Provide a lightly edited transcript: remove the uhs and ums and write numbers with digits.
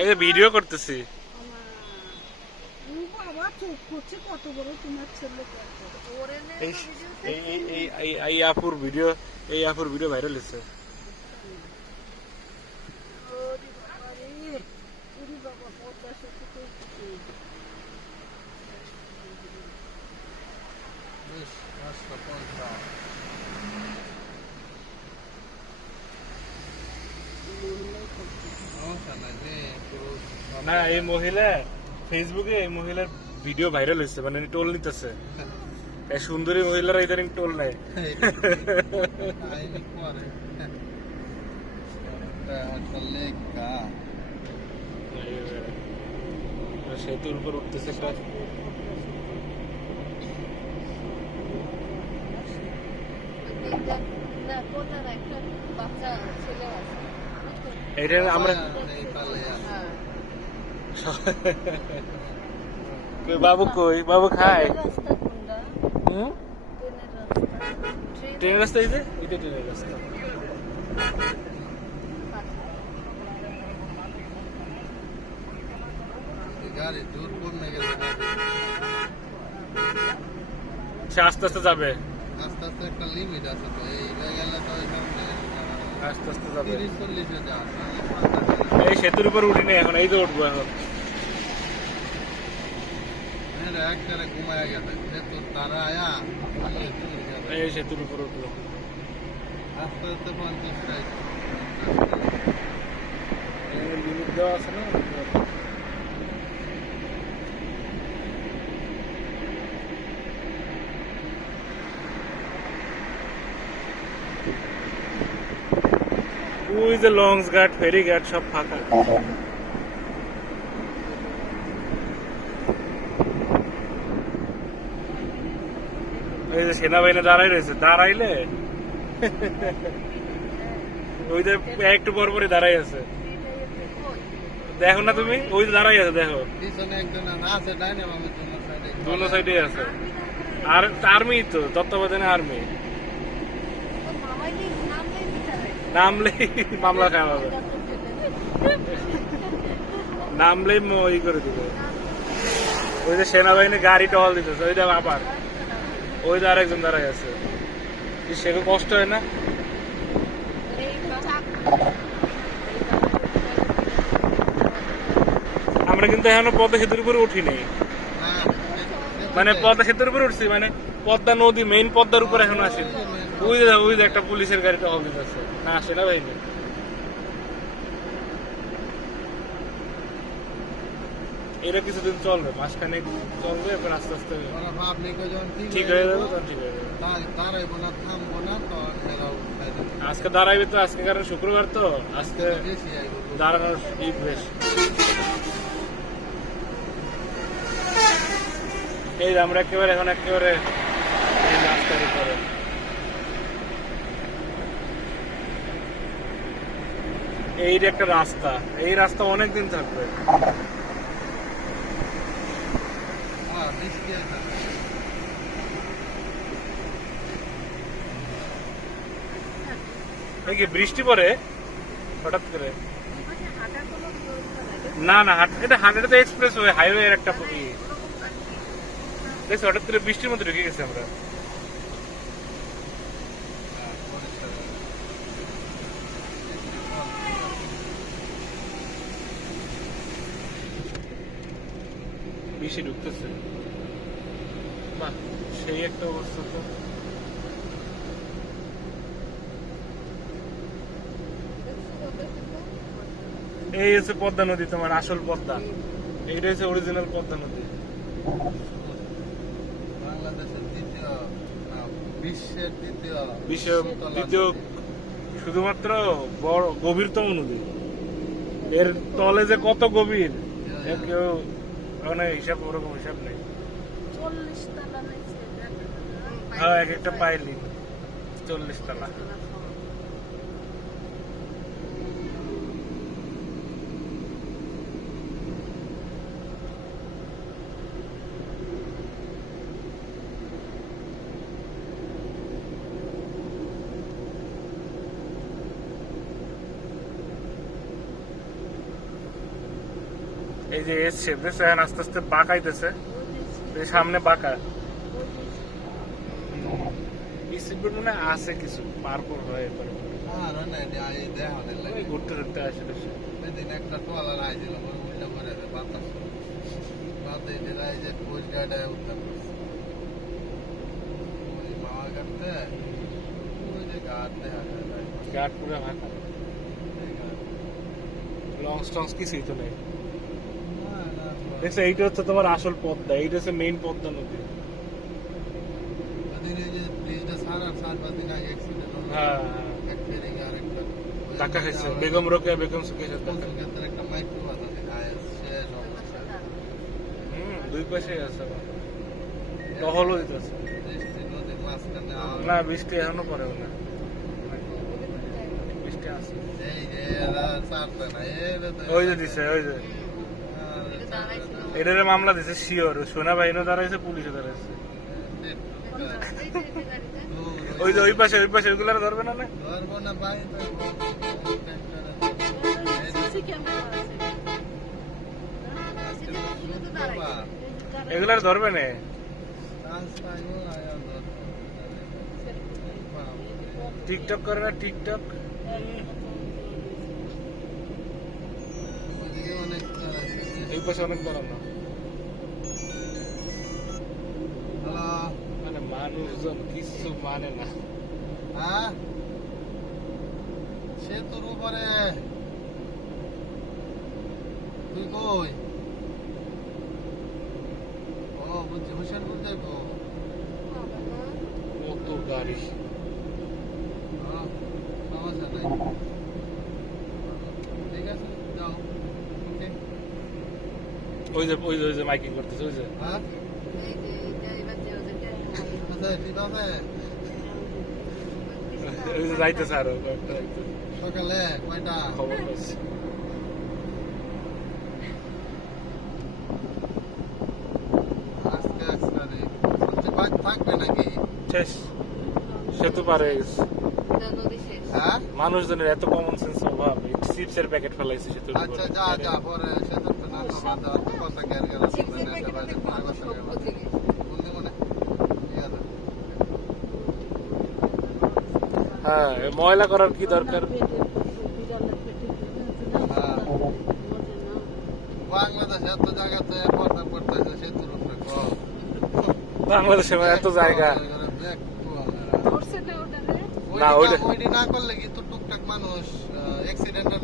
এই যে ভিডিও করতেছি। এই আপুর ভিডিও ভাইরাল হয়েছে। না এই মহিলা ফেসবুকে এই মহিলার ভিডিও ভাইরাল হয়েছে, মানে টোল নিতেছে। এই সুন্দরী মহিলারা ইদানিং টোল নেয়। সেতুর উপর উঠতেছে সব। এটা আমরা বাবু কই, বাবু খায় ট্রেনের রাস্তা। এই যে এটা ট্রেনের রাস্তা। সে আস্তে আস্তে যাবে, আস্তে আস্তে একটা লিমিট আছে তো, এইটা গেলে তো আস্তে আস্তে যাবে। 30-40 এ যায়। এই সেতুর উপর উঠিনি এখন, এই তো উঠবো এখন। একবারে ঘুমায় গেছে সেতুর তারা আয়া এই সেতুর উপর উঠলো আস্তে আস্তে 50-60 লিমিট দেওয়া আছে না। ওই যে লঞ্চ ঘাট, ফেরি ঘাট সব ফাঁকা। এই যে সেনাবাহিনী দাঁড়াই রয়েছে, দাঁড়াইলে ওই যে একটু পর পরই দাঁড়াই আছে। দেখো না তুমি, ওই যে দাঁড়াই আছে, দেখো পিছনে একজন আছে ডাইনামামে দোনো সাইডে আছে। আর আর্মি তো, তত্ত্বাবধানে আর্মি। নামলেই মামলা খাওয়া হবে, নামলেই ই করে দিবে। ওই যে সেনাবাহিনী গাড়ি টহল দিতেছে, ওই যে আবার ওই যে আরেকজন দাঁড়াই আছে। সেগুলো কষ্ট হয় না? আমরা কিন্তু এখনো পদ্মা সেতুর উপরে উঠিনি, মানে পদ্মা সেতুর উপরে উঠছি, মানে পদ্মা নদী মেইন পদ্মার উপরে এখনো আসি। ওই যে একটা পুলিশের গাড়ি টহল দিতেছে, না সেনাবাহিনী। এটা কিছুদিন চলবে, মাঝখানে চলবে, এবার আস্তে আস্তে ঠিক হয়ে যাবে, তখন ঠিক হয়ে যাবে। আজকে দাঁড়াইবে তো, আজকে কারণ শুক্রবার তো, আজকে দাঁড়ানোর বেশ। এই আমরা একেবারে এখন একেবারে রাস্তার উপরে। এই একটা রাস্তা, এই রাস্তা অনেকদিন থাকবে। বৃষ্টি পরে হঠাৎ করে? না না, এটা তো এক্সপ্রেস ওয়ে, হাইওয়ে এর একটা দেখছি। হঠাৎ করে বৃষ্টির মধ্যে ঢুকে গেছে আমরা। বৃষ্টি ঢুকতেছে, বাহ সেই একটা অবস্থা তো। এই হচ্ছে পদ্মা নদী, তোমার আসল পদ্মা। এইটা হচ্ছে অরিজিনাল পদ্মা নদী। বাংলাদেশের বিশ্বের দ্বিতীয় শুধুমাত্র বড় গভীরতম নদী। এর তলে যে কত গভীর কেউ মানে হিসাব, ওরকম হিসাব নেই। হ্যাঁ, এক একটা পাইলি 40 তলা। এই যে এসছে দেখছে এখন আস্তে আস্তে বাঁকাইতেছে, এই সামনে বাঁকা স্পিড মনে হয় আছে কিছু পার পর হয় এরপরে আর না এই দেখা হতে লাগে ঘুরতে ঘুরতে আসলে সেদিন একটা টোয়ালা রাইছিল পরে উল্টা করে দেয় বাতাস বাতাস এটা রাই যে কোচ গাড়ি উঠতে পারছে ওই মামা কাটতে ওই যে গাড় দেখা যায় গাট পুরো ফাঁকা, লং স্টংস কিছুই তো নেই। দেখছো এইটা হচ্ছে তোমার আসল পদ্মা, এইটা হচ্ছে মেইন পদ্মা নদী। ওদিন এই যে ব্রিজটা সারার 4-5 দিন আগে অ্যাক্সিডেন্ট হলো হ্যাঁ এক ফেরি আর একটা ধাক্কা খাইছে বেগম রোকেয়া বেগম সুকেশের ধাক্কা। কলকাতার একটা মাইক্রো বাস আছে আয়াস শেষ অবস্থা দুই পাশে আছে আবার। টহলও দিতেছে বৃষ্টি নদীর মাঝখানে না, বৃষ্টি এখনো পড়েও না, বৃষ্টি আছে। এই যে এরা ছাড়বে না ওই যে দিছে, ওই যে এটারে মামলা দিছে শিওর, সোনা বাহিনীও দাঁড়াইছে, পুলিশও দাঁড়াইছে। ওই যে ওই পাশে ওইগুলো ধরবে না? ধরবো না ভাই এগুলার ধরবে না? টিকটক করে না, টিকটক এই পাশে অনেক দাঁড়ানো, মানে মানুষজন কিছু মানে না। হ্যাঁ সেতুর উপরে তুই কই? ও বুঝছি হোসেনপুর যাইবো। কত গাড়ি, সমস্যা নাই, ঠিক আছে যাও। ওকে ওই যে মাইকিং করতেছে, ওই যে হ্যাঁ আচ্ছা ঠিক আছে ওই যে যাইতেছে আরো কয়েকটা সকালে কয়টা খবর পাচ্ছি। আজকে 1 তারিখ সবচেয়ে বাইক থাকবে নাকি? শেষ, সেতু পার হয়ে গেছে। হ্যাঁ মানুষজনের এত কমন সেন্স অভাব, চিপসের প্যাকেট ফেলাইছে সেতুর আচ্ছা উপরে। যা যা পরে সেতুর তো না বাদ অত কথা জ্ঞান গেল বলতে মনে ঠিক আছে। হ্যাঁ, ময়লা করার কি দরকার? হ্যাঁ বাংলাদেশে এত জায়গাতে পর্দা পড়তেছে সেতুর উপরে বাংলাদেশে এত জায়গা না, ওইটা না করলে কি তো টুকটাক মানুষ অ্যাক্সিডেন্টে